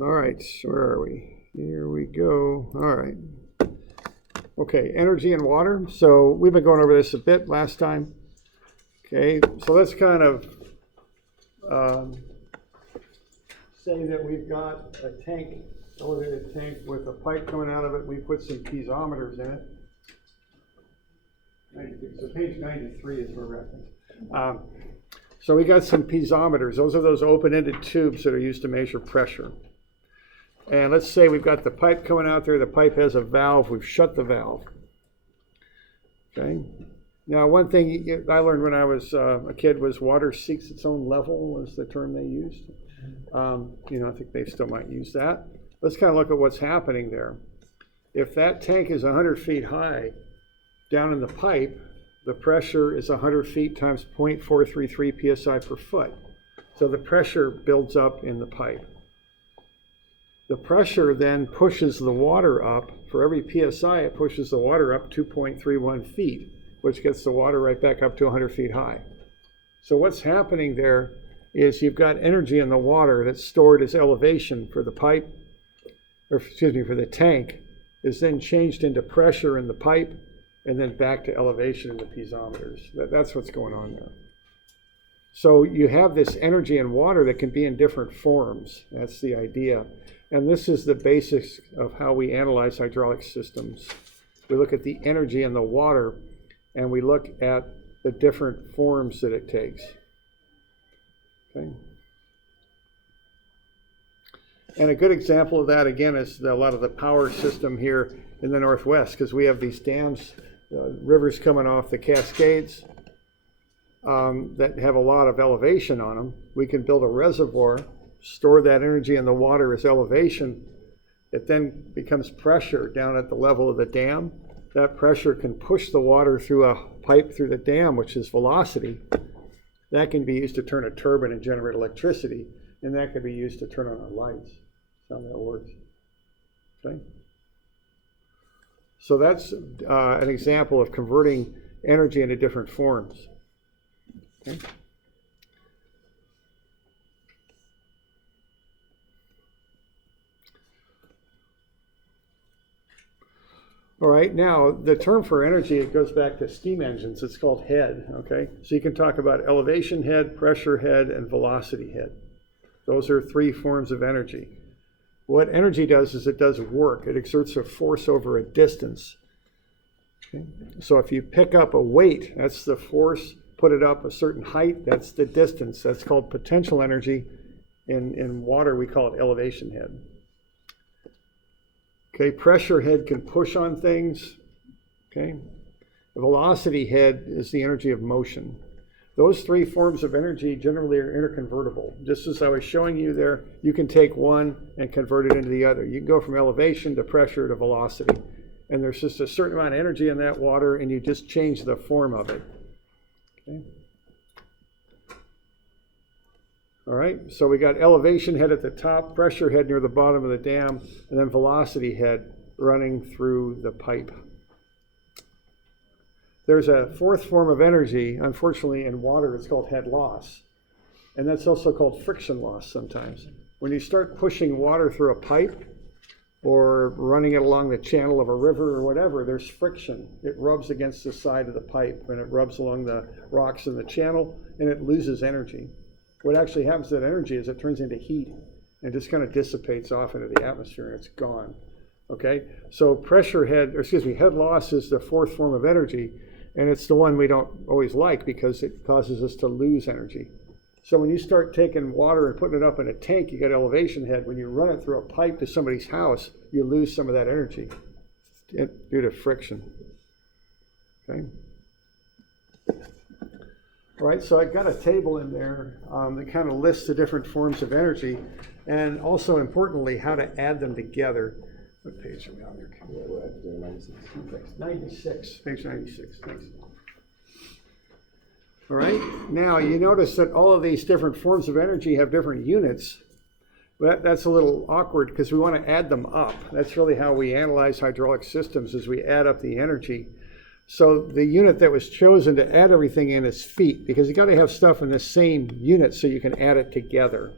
All right, where are we? Here we go. All right. Okay, energy and water. So we've been going over this a bit last time. Okay, so let's kind of say that we've got a tank, elevated tank with a pipe coming out of it. We put some piezometers in it. So page 93 is where we're at. So we got some piezometers. Those are those open-ended tubes that are used to measure pressure. And let's say we've got the pipe coming out there. The pipe has a valve. We've shut the valve. Okay. Now, one thing I learned when I was a kid was water seeks its own level was the term they used. I think they still might use that. Let's kind of look at what's happening there. If that tank is 100 feet high, down in the pipe, the pressure is 100 feet times 0.433 psi per foot. So the pressure builds up in the pipe. The pressure then pushes the water up. For every psi, it pushes the water up 2.31 feet, which gets the water right back up to 100 feet high. So what's happening there is you've got energy in the water that's stored as elevation for the pipe, for the tank, is then changed into pressure in the pipe, and then back to elevation in the piezometers. That's what's going on there. So you have this energy in water that can be in different forms. That's the idea. And this is the basics of how we analyze hydraulic systems. We look at the energy in the water, and we look at the different forms that it takes. Okay. And a good example of that, again, is a lot of the power system here in the Northwest, because we have these dams, rivers coming off the Cascades that have a lot of elevation on them. We can build a reservoir, store that energy in the water as elevation. It then becomes pressure down at the level of the dam. That pressure can push the water through a pipe through the dam, which is velocity. That can be used to turn a turbine and generate electricity, and that can be used to turn on our lights. That's how that works. Okay. So that's an example of converting energy into different forms. Okay. All right, now the term for energy, it goes back to steam engines. It's called head, okay? So you can talk about elevation head, pressure head, and velocity head. Those are three forms of energy. What energy does is it does work. It exerts a force over a distance. Okay? So if you pick up a weight, that's the force. Put it up a certain height, that's the distance. That's called potential energy. In water, we call it elevation head. Okay, pressure head can push on things. Okay, the velocity head is the energy of motion. Those three forms of energy generally are interconvertible. Just as I was showing you there, you can take one and convert it into the other. You can go from elevation to pressure to velocity. And there's just a certain amount of energy in that water, and you just change the form of it. Okay. All right, so we got elevation head at the top, pressure head near the bottom of the dam, and then velocity head running through the pipe. There's a fourth form of energy, unfortunately, in water. It's called head loss. And that's also called friction loss sometimes. When you start pushing water through a pipe or running it along the channel of a river or whatever, there's friction. It rubs against the side of the pipe, and it rubs along the rocks in the channel, and it loses energy. What actually happens to that energy is it turns into heat and just kind of dissipates off into the atmosphere, and it's gone. Okay, so head loss is the fourth form of energy, and it's the one we don't always like because it causes us to lose energy. So when you start taking water and putting it up in a tank, you get elevation head. When you run it through a pipe to somebody's house, you lose some of that energy due to friction. Okay. All right, so I got a table in there that kind of lists the different forms of energy, and also importantly, how to add them together. What page are we on there? 96, page 96, thanks. All right, now you notice that all of these different forms of energy have different units. That's a little awkward because we want to add them up. That's really how we analyze hydraulic systems, is we add up the energy. So the unit that was chosen to add everything in is feet, because you got to have stuff in the same unit so you can add it together.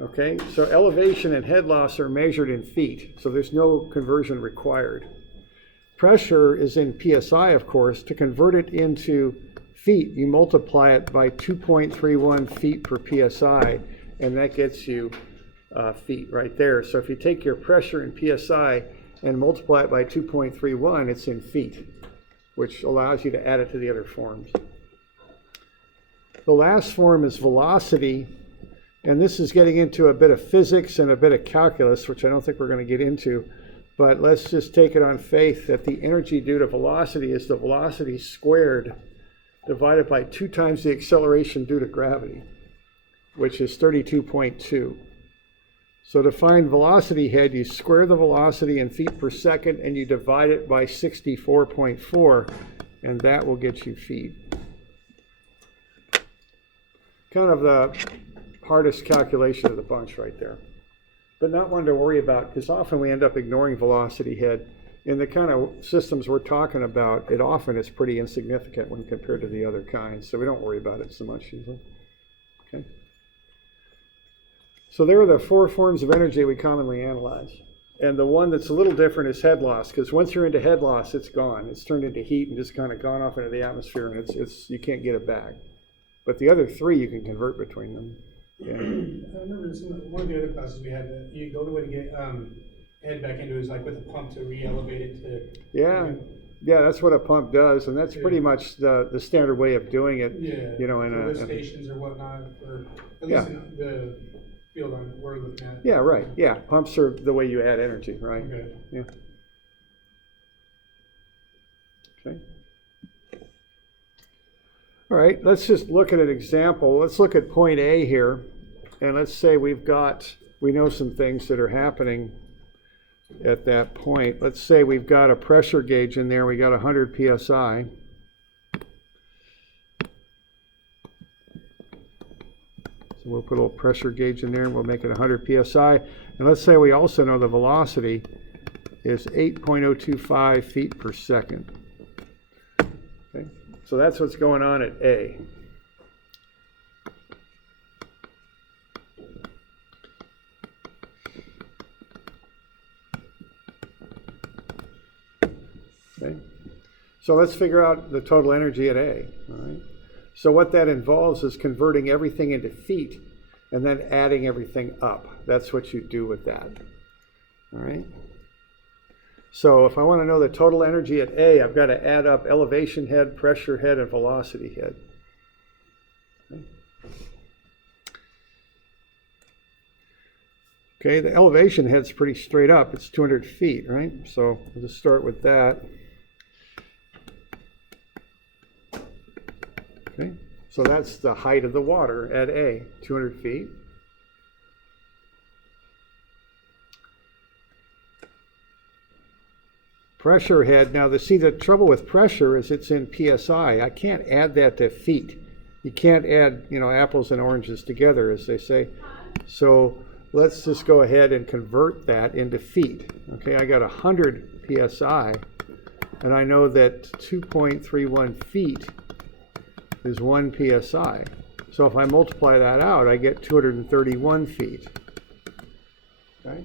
Okay, so elevation and head loss are measured in feet, so there's no conversion required. Pressure is in PSI, of course. To convert it into feet, you multiply it by 2.31 feet per PSI, and that gets you feet right there. So if you take your pressure in PSI and multiply it by 2.31, it's in feet, which allows you to add it to the other forms. The last form is velocity, and this is getting into a bit of physics and a bit of calculus, which I don't think we're going to get into, but let's just take it on faith that the energy due to velocity is the velocity squared divided by 2 times the acceleration due to gravity, which is 32.2. So to find velocity head, you square the velocity in feet per second and you divide it by 64.4, and that will get you feet. Kind of the hardest calculation of the bunch right there, but not one to worry about, because often we end up ignoring velocity head. In the kind of systems we're talking about, it often is pretty insignificant when compared to the other kinds, so we don't worry about it so much usually. Okay. So there are the 4 forms of energy we commonly analyze. And the one that's a little different is head loss, because once you're into head loss, it's gone. It's turned into heat and just kind of gone off into the atmosphere, and it's you can't get it back. But the other 3, you can convert between them. Yeah. I remember one of the other classes we had, the only way to get head back into it is like with a pump to re-elevate it to... Yeah. Yeah, that's what a pump does, and that's pretty much the standard way of doing it. Yeah. You know, in lift stations or whatnot, or at least in the field we're looking at. Yeah, right. Yeah, pumps are the way you add energy, right? Okay. Yeah. Okay. All right, let's just look at an example. Let's look at point A here, and let's say we know some things that are happening at that point. Let's say we've got a pressure gauge in there. We got 100 psi. So we'll put a little pressure gauge in there and we'll make it 100 psi. And let's say we also know the velocity is 8.025 feet per second. Okay, so that's what's going on at A. Okay. So let's figure out the total energy at A. All right. So what that involves is converting everything into feet and then adding everything up. That's what you do with that. All right. So if I want to know the total energy at A, I've got to add up elevation head, pressure head, and velocity head. Okay, the elevation head's pretty straight up. It's 200 feet, right? So we'll just start with that. Okay, so that's the height of the water at A, 200 feet. Pressure head, now the trouble with pressure is it's in PSI. I can't add that to feet. You can't add, apples and oranges together, as they say. So let's just go ahead and convert that into feet. Okay, I got 100 PSI, and I know that 2.31 feet is 1 PSI. So if I multiply that out, I get 231 feet. Okay?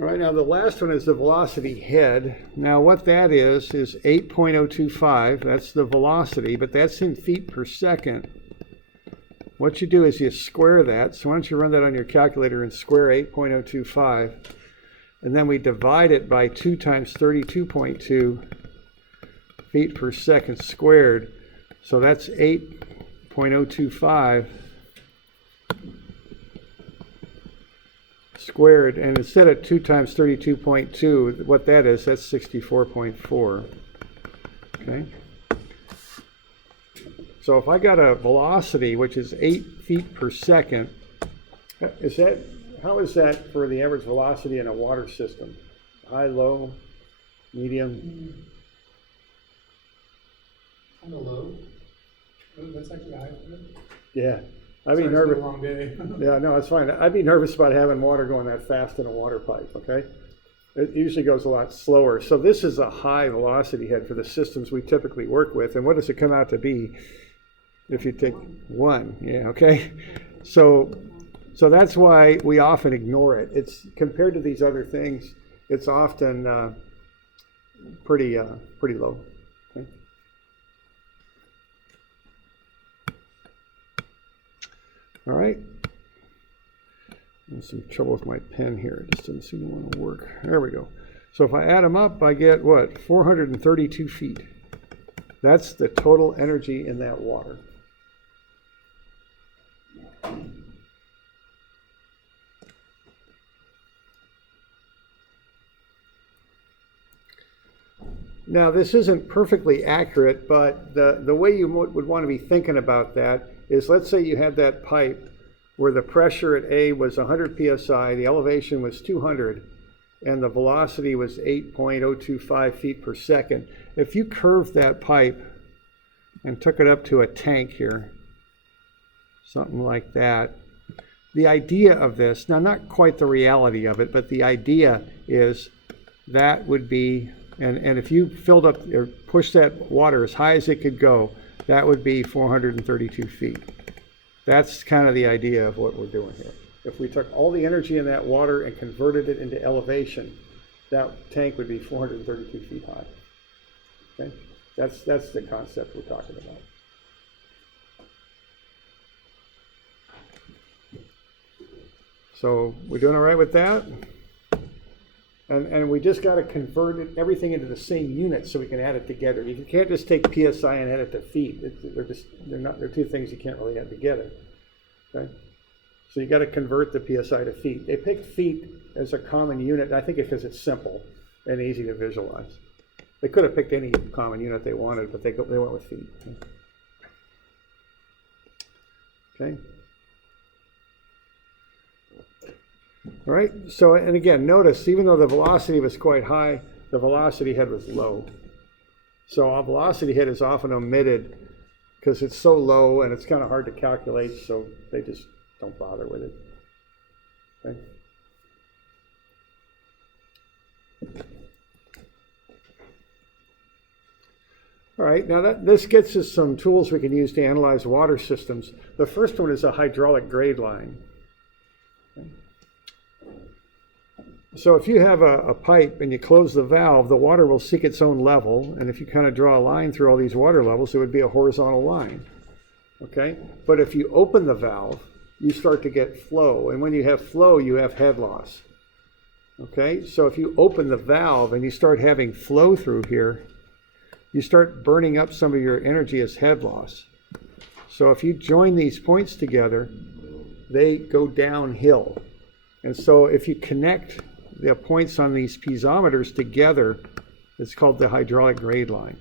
All right, now the last one is the velocity head. Now what that is 8.025. That's the velocity, but that's in feet per second. What you do is you square that. So why don't you run that on your calculator and square 8.025. And then we divide it by 2 times 32.2 feet per second squared. So that's 8.025 squared, and instead of 2 times 32.2, what that is, that's 64.4. Okay. So if I got a velocity which is 8 feet per second, how is that for the average velocity in a water system? High, low, medium? Kind of low. That's actually high for it. Yeah. I'd be Sorry, it's been nervous. a long day. Yeah, no, it's fine. I'd be nervous about having water going that fast in a water pipe, okay? It usually goes a lot slower. So this is a high velocity head for the systems we typically work with. And what does it come out to be if you take 1? Yeah, okay? So that's why we often ignore it. It's compared to these other things, it's often pretty low. Okay? All right. There's some trouble with my pen here. It just doesn't seem to want to work. There we go. So if I add them up, I get what? 432 feet. That's the total energy in that water. Now, this isn't perfectly accurate, but the way you would want to be thinking about that is, let's say you had that pipe where the pressure at A was 100 psi, the elevation was 200, and the velocity was 8.025 feet per second. If you curved that pipe and took it up to a tank here, something like that, the idea of this, now not quite the reality of it, but the idea is that would be, and if you filled up or pushed that water as high as it could go, that would be 432 feet. That's kind of the idea of what we're doing here. If we took all the energy in that water and converted it into elevation, that tank would be 432 feet high. Okay? That's the concept we're talking about. So we're doing all right with that? And we just got to convert everything into the same unit so we can add it together. You can't just take PSI and add it to feet. They're two things you can't really add together. Okay? So you got to convert the PSI to feet. They picked feet as a common unit, I think because it's simple and easy to visualize. They could have picked any common unit they wanted, but they went with feet. Okay? All right, so, and again, notice, even though the velocity was quite high, the velocity head was low. So a velocity head is often omitted because it's so low and it's kind of hard to calculate, so they just don't bother with it. Okay? All right, now this gets us some tools we can use to analyze water systems. The first one is a hydraulic grade line. Okay. So if you have a pipe and you close the valve, the water will seek its own level, and if you kind of draw a line through all these water levels, it would be a horizontal line. Okay? But if you open the valve, you start to get flow, and when you have flow, you have head loss. Okay? So if you open the valve and you start having flow through here, you start burning up some of your energy as head loss. So if you join these points together, they go downhill. And so if you connect the points on these piezometers together, it's called the hydraulic grade line.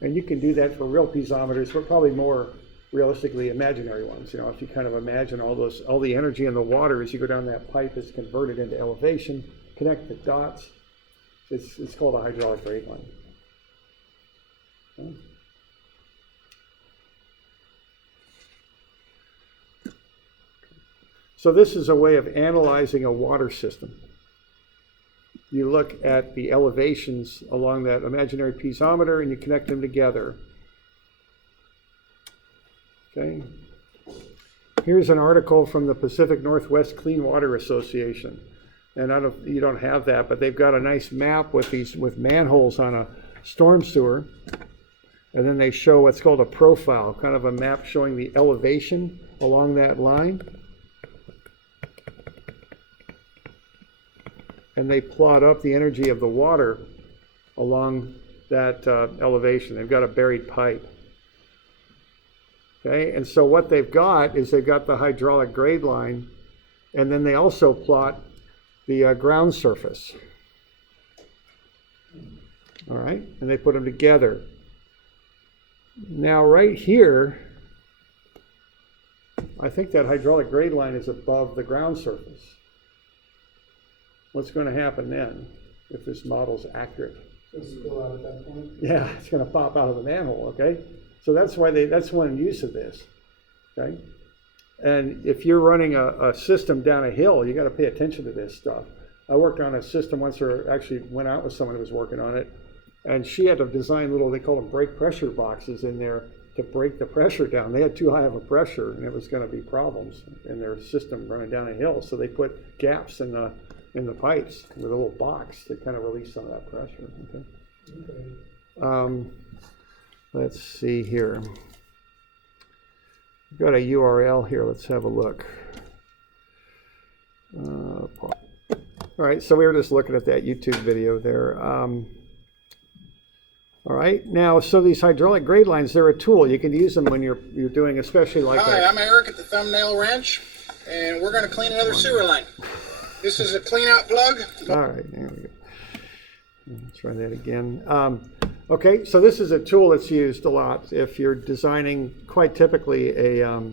And you can do that for real piezometers, but probably more realistically imaginary ones. You know, if you kind of imagine all the energy in the water as you go down that pipe is converted into elevation, connect the dots, it's called a hydraulic grade line. Okay. So this is a way of analyzing a water system. You look at the elevations along that imaginary piezometer and you connect them together. Okay. Here's an article from the Pacific Northwest Clean Water Association. And you don't have that, but they've got a nice map with manholes on a storm sewer. And then they show what's called a profile, kind of a map showing the elevation along that line. And they plot up the energy of the water along that elevation. They've got a buried pipe. Okay, and so what they've got is they've got the hydraulic grade line, and then they also plot the ground surface. All right, and they put them together. Now right here, I think that hydraulic grade line is above the ground surface. What's going to happen then if this model's accurate? It'll spill out at that point. Yeah, it's going to pop out of the manhole, okay? So that's why that's one use of this, okay? And if you're running a system down a hill, you got to pay attention to this stuff. I worked on a system once, or actually went out with someone who was working on it, and she had to design little, they call them brake pressure boxes in there to break the pressure down. They had too high of a pressure, and it was going to be problems in their system running down a hill. So they put gaps in the pipes with a little box that kind of release some of that pressure. Okay. Let's see here. We've got a URL here. Let's have a look. All right, so we were just looking at that YouTube video there. All right, now, so these hydraulic grade lines, they're a tool. You can use them when you're doing, especially like Hi, I'm Eric at the Thumbnail Wrench, and we're going to clean another sewer line. This is a clean out plug. All right, there we go. Let's try that again. Okay, so this is a tool that's used a lot if you're designing, quite typically, a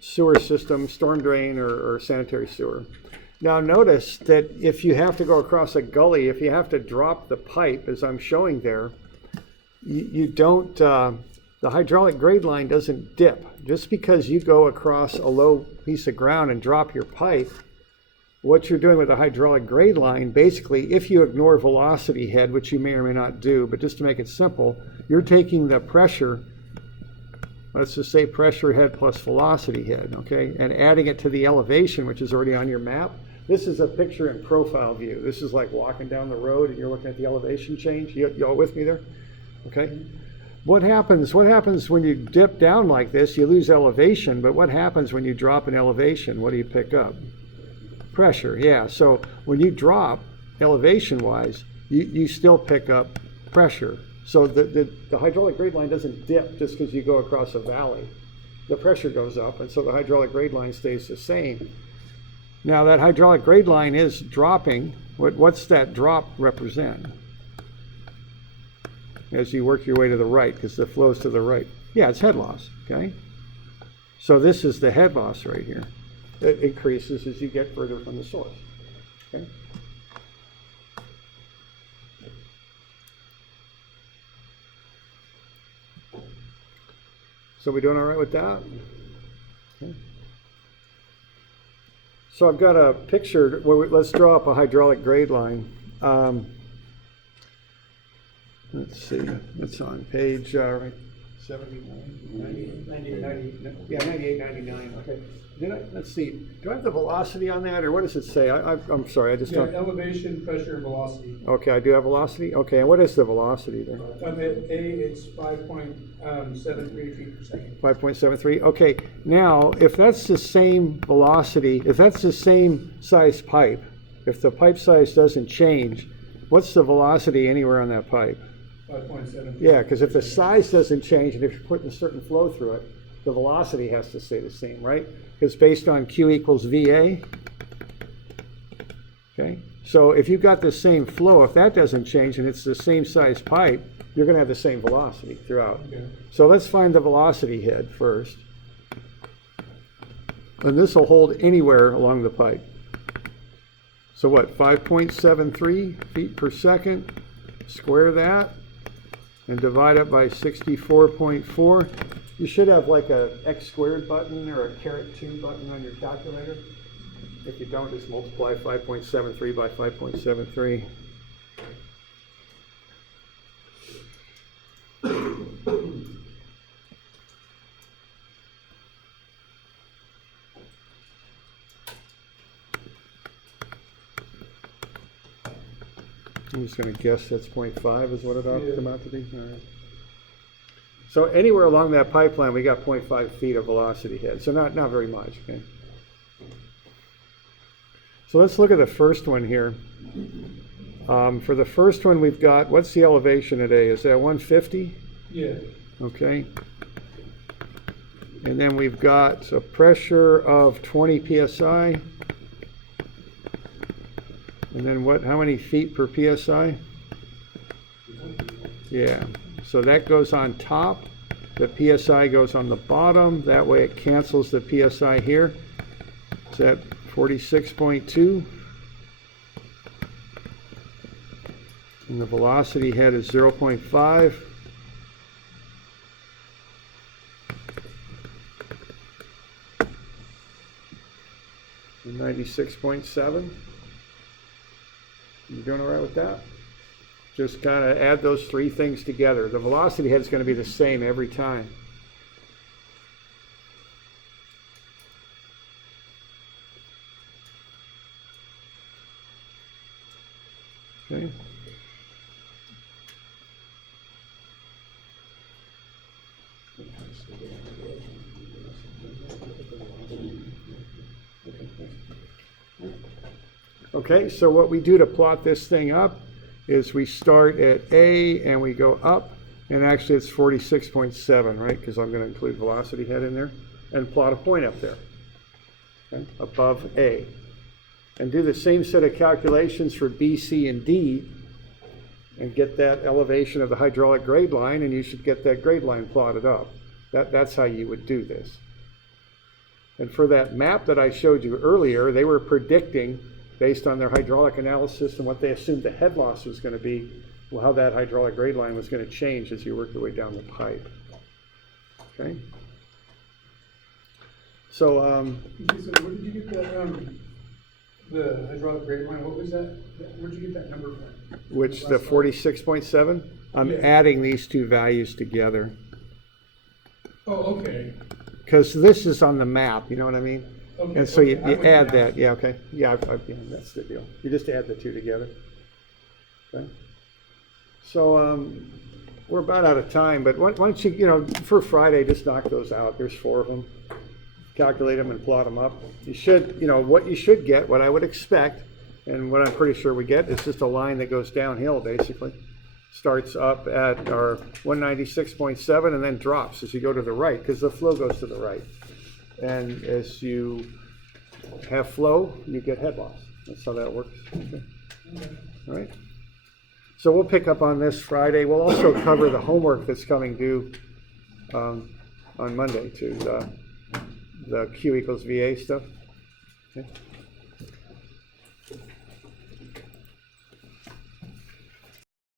sewer system, storm drain, or sanitary sewer. Now notice that if you have to go across a gully, if you have to drop the pipe, as I'm showing there, you don't, the hydraulic grade line doesn't dip. Just because you go across a low piece of ground and drop your pipe, what you're doing with a hydraulic grade line, basically, if you ignore velocity head, which you may or may not do, but just to make it simple, you're taking the pressure, let's just say pressure head plus velocity head, okay, and adding it to the elevation, which is already on your map. This is a picture in profile view. This is like walking down the road and you're looking at the elevation change. You all with me there? Okay. What happens when you dip down like this? You lose elevation, but what happens when you drop in elevation? What do you pick up? Pressure, yeah. So when you drop elevation-wise, you still pick up pressure. So the hydraulic grade line doesn't dip just because you go across a valley. The pressure goes up, and so the hydraulic grade line stays the same. Now that hydraulic grade line is dropping. What's that drop represent? As you work your way to the right, because the flow's to the right. Yeah, it's head loss, okay? So this is the head loss right here. It increases as you get further from the source, okay? So we doing all right with that? Okay. So I've got a picture where let's draw up a hydraulic grade line. Let's see, it's on page 79, 98, 99, okay. Let's see, do I have the velocity on that, or what does it say? I'm sorry, I just don't. Elevation, pressure, and velocity. Okay, I do have velocity? Okay, and what is the velocity there? It's 5.73 feet per second. 5.73, okay. Now, if that's the same velocity, if that's the same size pipe, if the pipe size doesn't change, what's the velocity anywhere on that pipe? 5.7. Yeah, because if the size doesn't change and if you're putting a certain flow through it, the velocity has to stay the same, right? Because based on Q equals VA. Okay, so if you've got the same flow, if that doesn't change and it's the same size pipe, you're going to have the same velocity throughout. Okay. So let's find the velocity head first. And this will hold anywhere along the pipe. So what, 5.73 feet per second? Square that and divide it by 64.4. You should have like a x squared button or a caret 2 button on your calculator. If you don't, just multiply 5.73 by 5.73. I'm just going to guess that's 0.5 is what it ought to come out to be. All right. So anywhere along that pipeline, we got 0.5 feet of velocity head. So not very much, okay? So let's look at the first one here. For the first one, we've got, what's the elevation at A? Is that 150? Yeah. Okay. And then we've got a pressure of 20 psi. And then what, how many feet per psi? Yeah, so that goes on top, the PSI goes on the bottom, that way it cancels the PSI here. Is that 46.2? And the velocity head is 0.5. And 96.7. You doing all right with that? Just kind of add those three things together. The velocity head is going to be the same every time. Okay. Okay, so what we do to plot this thing up is we start at A and we go up, and actually it's 46.7, right? Because I'm going to include velocity head in there, and plot a point up there, okay, above A. And do the same set of calculations for B, C, and D, and get that elevation of the hydraulic grade line, and you should get that grade line plotted up. That's how you would do this. And for that map that I showed you earlier, they were predicting, based on their hydraulic analysis and what they assumed the head loss was going to be, well, how that hydraulic grade line was going to change as you work your way down the pipe. Okay? So, So where did you get that, the hydraulic grade line, what was that? Where'd you get that number from? which the 46.7? I'm adding these two values together. Oh, okay. Because this is on the map, you know what I mean? Okay, And so you okay, I would add now- that, yeah, okay. Yeah, yeah, that's the deal. You just add the two together. Okay. So we're about out of time, but why don't you, for Friday, just knock those out. There's 4 of them. Calculate them and plot them up. You should, what you should get, what I would expect, and what I'm pretty sure we get, is just a line that goes downhill, basically. Starts up at our 196.7 and then drops as you go to the right, because the flow goes to the right. And as you have flow, you get head loss. That's how that works. Okay. All right. So we'll pick up on this Friday. We'll also cover the homework that's coming due on Monday, to the Q equals VA stuff. Okay.